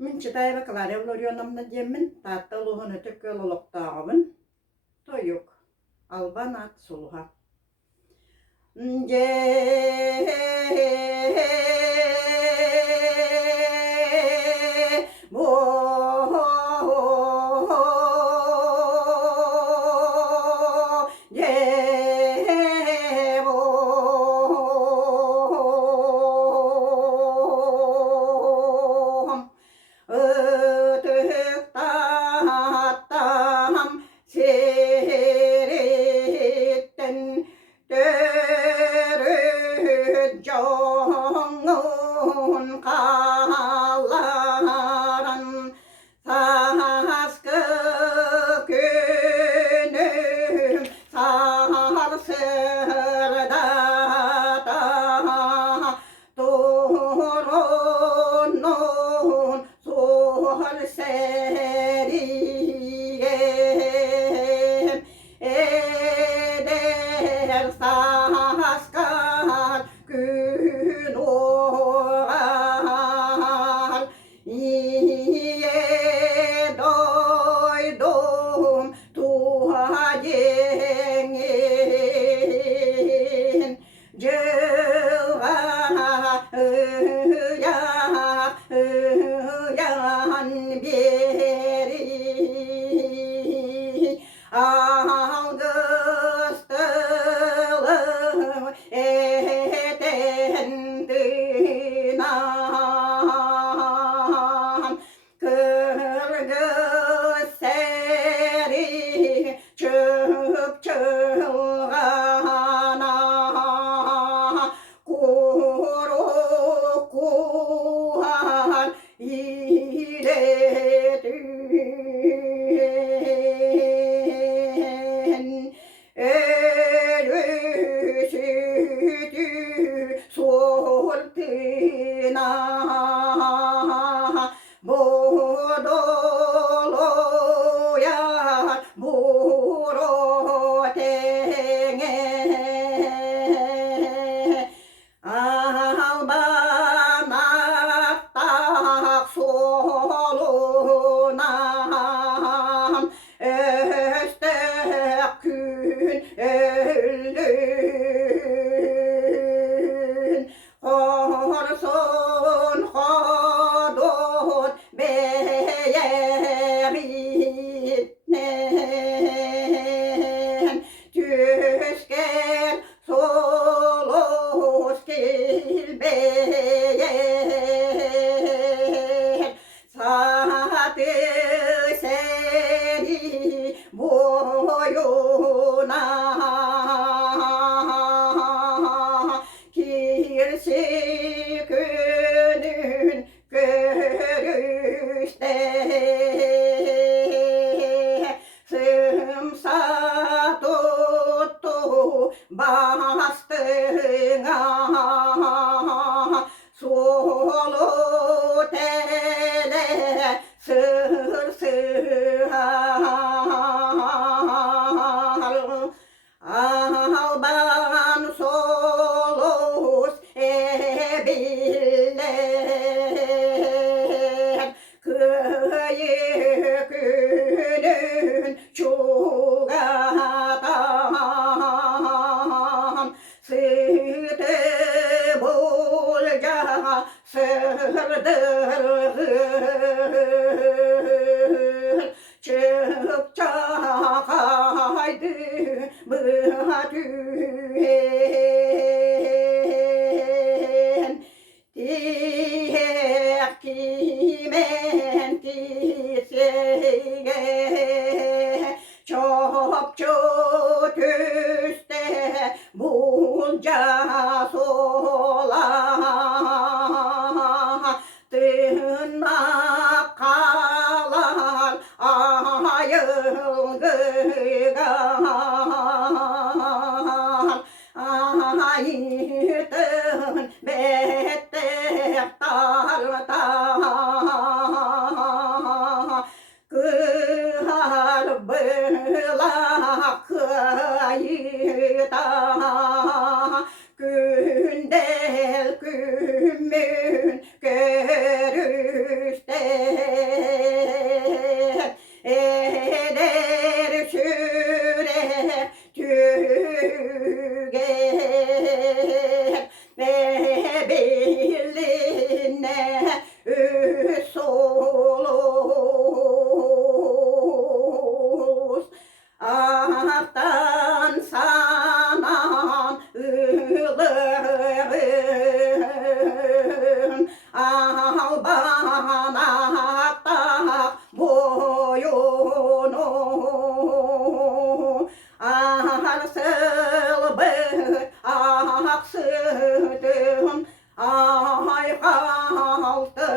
Minkä päiväkalainen olorionamna jemmin, taattaluhon ötökköl oloktaavan. Toijuk, albanat sulha. Jongun kalaran saskı günüm sarsırda torunun sol seriyem eder saskar gün orar iye doydum tuhayengen cıva yan beri algıstılım etendinan kırgız seri çıp çılgana kuru kuhan iletin ölüsüdü sultına bodoloyan burotenge albanaktak solunan östek gün öldün korsun hodun beyeminen tüsken solus kilbeyen satı seni boyuna kirsi günün görüşte sımsa tuttu bastığına solu tele sır sığar alban solus ebiller kıyı günün çuğatan sıdı bulca sırdır çıp çakaydı bıhatüyen diyek kimen tisege çok çok üstte bulca sola tırnak kalan ayılgıgan ayıtın bette tartan kıhar bıla kıyıda gündel gümün görüşte al bana tak boyunu Arsıl bir ak sütüm ay kaltılı